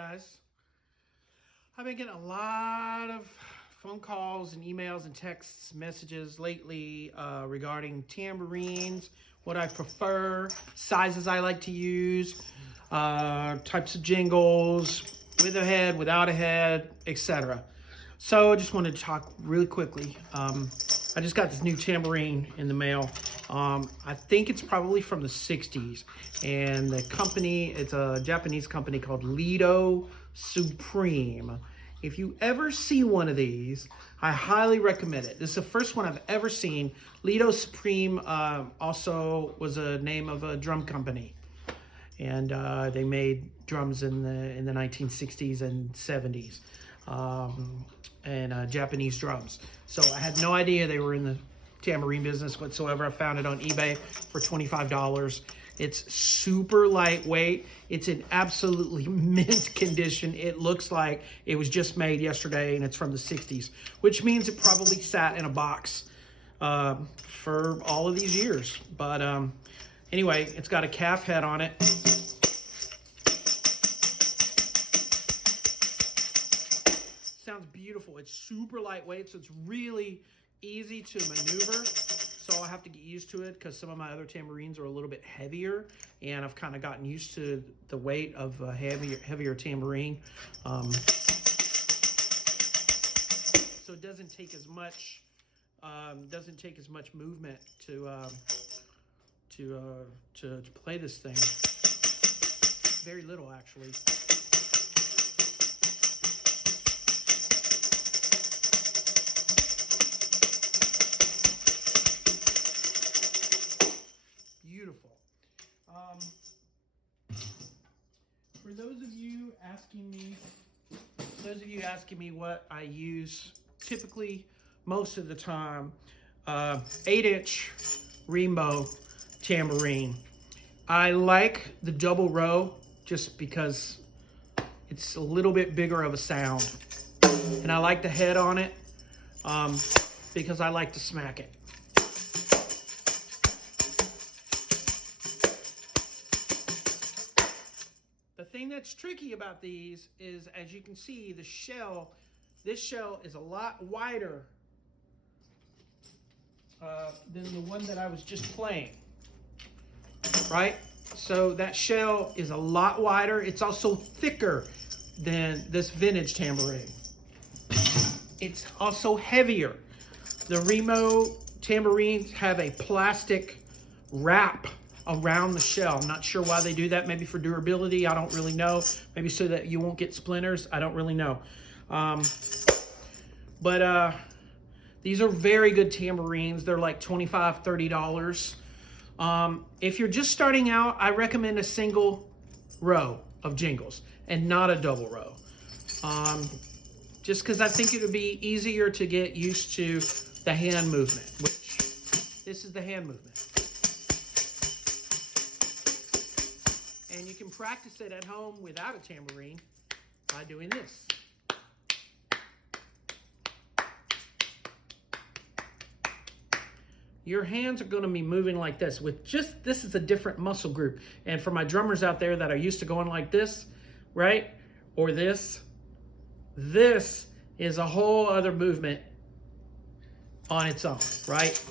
guys. I've been getting a lot of phone calls and emails and text messages lately regarding tambourines, what I prefer, sizes I like to use, types of jingles, with a head, without a head, etc. So I just wanted to talk really quickly. I just got this new tambourine in the mail. I think it's probably from the 60s. And the company, it's a Japanese company called Lido Supreme. If you ever see one of these, I highly recommend it. This is the first one I've ever seen. Lido Supreme also was a name of a drum company. And they made drums in the 1960s and 70s. And Japanese drums. So I had no idea they were in the tambourine business whatsoever. I found it on eBay for $25. It's super lightweight. It's in absolutely mint condition. It looks like it was just made yesterday and it's from the 60s, which means it probably sat in a box for all of these years. But anyway, it's got a calf head on it. Sounds beautiful. It's super lightweight, so it's really easy to maneuver. So I have to get used to it because some of my other tambourines are a little bit heavier, and I've kind of gotten used to the weight of a heavier tambourine. So it doesn't take as much movement to play this thing. Very little, actually. Beautiful. For those of you asking me what I use typically most of the time, 8-inch rainbow tambourine. I like the double row just because it's a little bit bigger of a sound, and I like the head on it because I like to smack it. The thing that's tricky about these is, as you can see, this shell is a lot wider than the one that I was just playing, right? So that shell is a lot wider. It's also thicker than this vintage tambourine. It's also heavier. The Remo tambourines have a plastic wrap around the shell. I'm not sure why they do that. Maybe for durability. I don't really know. Maybe so that you won't get splinters. I don't really know. But these are very good tambourines. They're like $25, $30. If you're just starting out, I recommend a single row of jingles and not a double row. Just because I think it would be easier to get used to the hand movement, which this is the hand movement. And you can practice it at home without a tambourine by doing this. Your hands are going to be moving like this. This is a different muscle group. And for my drummers out there that are used to going like this, right? Or this is a whole other movement on its own, right?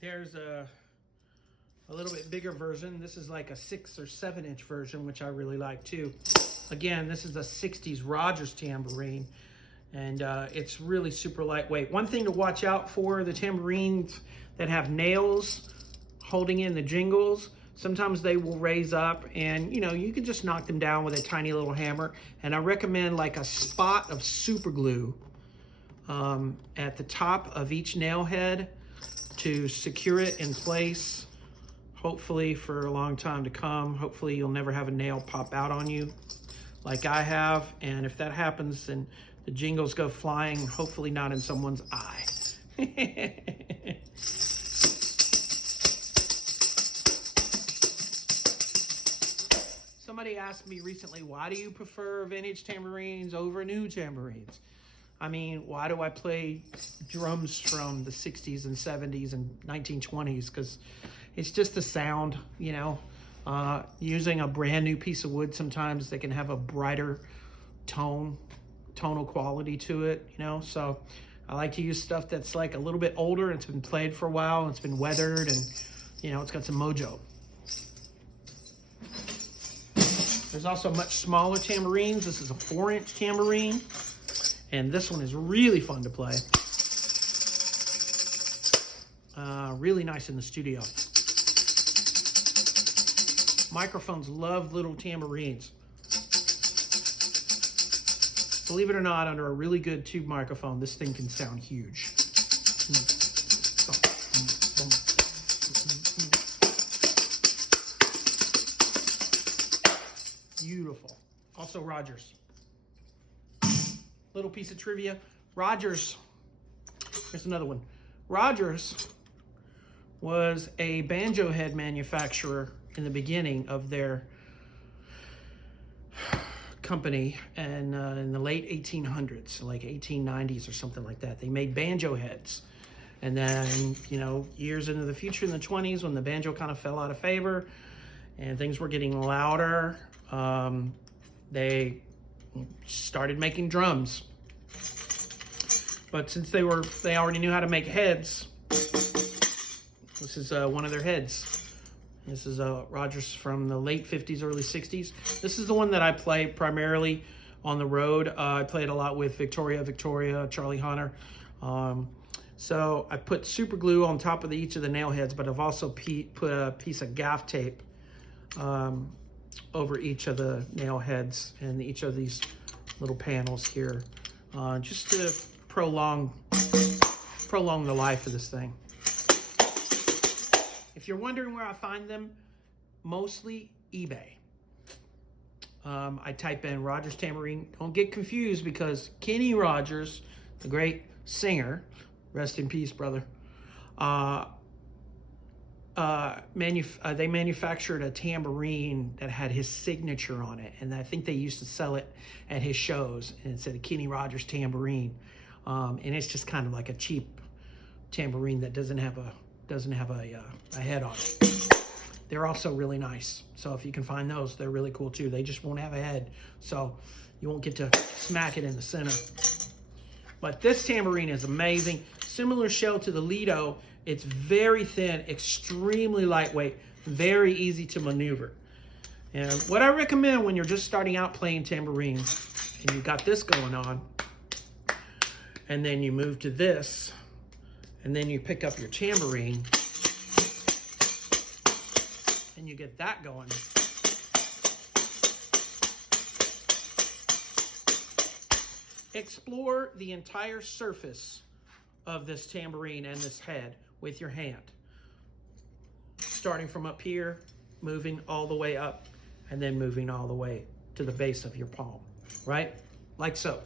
There's a little bit bigger version. This is like a 6 or 7-inch version, which I really like too. Again, this is a 60s Rogers tambourine, and it's really super lightweight. One thing to watch out for, the tambourines that have nails holding in the jingles, sometimes they will raise up, and you can just knock them down with a tiny little hammer. And I recommend like a spot of super glue at the top of each nail head to secure it in place, hopefully for a long time to come. Hopefully you'll never have a nail pop out on you like I have. And if that happens and the jingles go flying, hopefully not in someone's eye. Somebody asked me recently, why do you prefer vintage tambourines over new tambourines? I mean, why do I play drums from the 60s and 70s and 1920s? Because it's just the sound, you know. Using a brand new piece of wood, sometimes they can have a brighter tonal quality to it, you know. So I like to use stuff that's like a little bit older, and it's been played for a while, and it's been weathered, and, you know, it's got some mojo. There's also much smaller tambourines. This is a 4-inch tambourine, and this one is really fun to play. Really nice in the studio. Microphones love little tambourines. Believe it or not, under a really good tube microphone, this thing can sound huge. Beautiful. Also Rogers. Little piece of trivia. Rogers, here's another one. Rogers was a banjo head manufacturer in the beginning of their company, and in the late 1800s, like 1890s or something like that. They made banjo heads. And then, you know, years into the future, in the 20s, when the banjo kind of fell out of favor and things were getting louder, they started making drums. But since they already knew how to make heads, this is one of their heads. This is Rogers from the late 50s, early 60s. This is the one that I play primarily on the road. I played a lot with Victoria, Charlie Hunter. So I put super glue on top of each of the nail heads, but I've also put a piece of gaff tape over each of the nail heads and each of these little panels here, just to prolong the life of this thing. If you're wondering where I find them, mostly eBay. I type in Rogers tambourine. Don't get confused, because Kenny Rogers, the great singer, rest in peace, brother, they manufactured a tambourine that had his signature on it, and I think they used to sell it at his shows, and it said Kenny Rogers tambourine, and it's just kind of like a cheap tambourine that doesn't have a head on it. They're also really nice, so if you can find those, they're really cool too. They just won't have a head, so you won't get to smack it in the center. But this tambourine is amazing. Similar shell to the Lido. It's very thin, extremely lightweight, very easy to maneuver. And what I recommend when you're just starting out playing tambourine, and you've got this going on, and then you move to this, and then you pick up your tambourine, and you get that going. Explore the entire surface of this tambourine and this head with your hand. Starting from up here, moving all the way up, and then moving all the way to the base of your palm, right? Like so.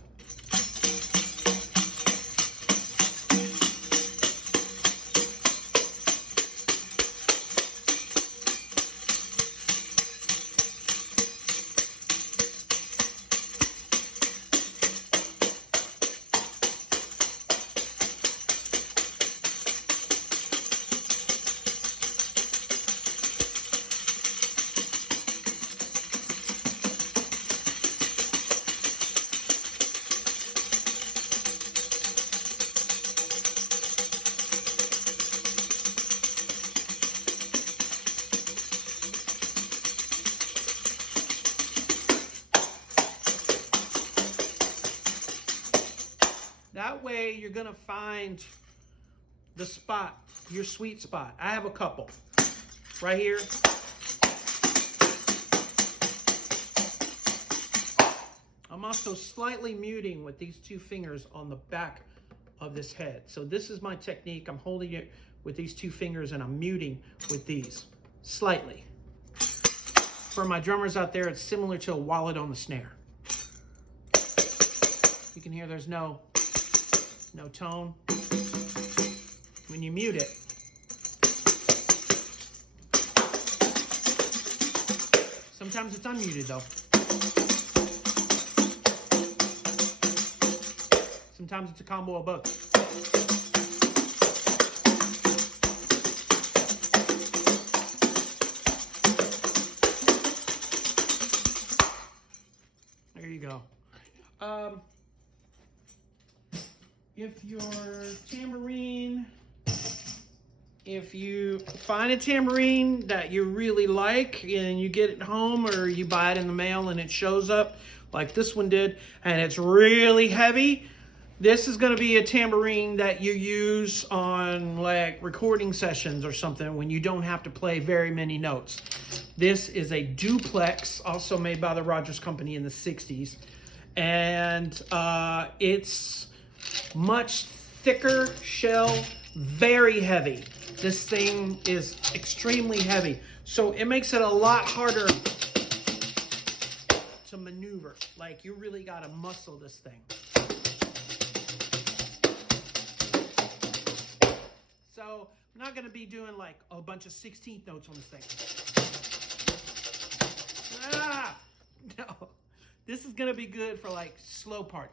That way you're gonna find the spot, your sweet spot. I have a couple right here. I'm also slightly muting with these two fingers on the back of this head. So this is my technique. I'm holding it with these two fingers and I'm muting with these slightly. For my drummers out there, it's similar to a wallet on the snare. You can hear there's no tone. When you mute it, Sometimes it's unmuted though. Sometimes it's a combo of both. There you go. If your tambourine, if you find a tambourine that you really like and you get it home or you buy it in the mail and it shows up like this one did and it's really heavy, this is going to be a tambourine that you use on like recording sessions or something when you don't have to play very many notes. This is a duplex, also made by the Rogers Company in the 60s. And it's much thicker shell, very heavy. This thing is extremely heavy. So it makes it a lot harder to maneuver. Like you really got to muscle this thing. So I'm not going to be doing like a bunch of 16th notes on this thing. No. This is going to be good for like slow part.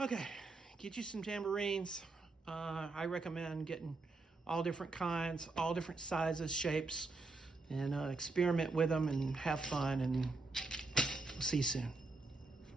Okay, get you some tambourines. I recommend getting all different kinds, all different sizes, shapes, and experiment with them and have fun, and we'll see you soon.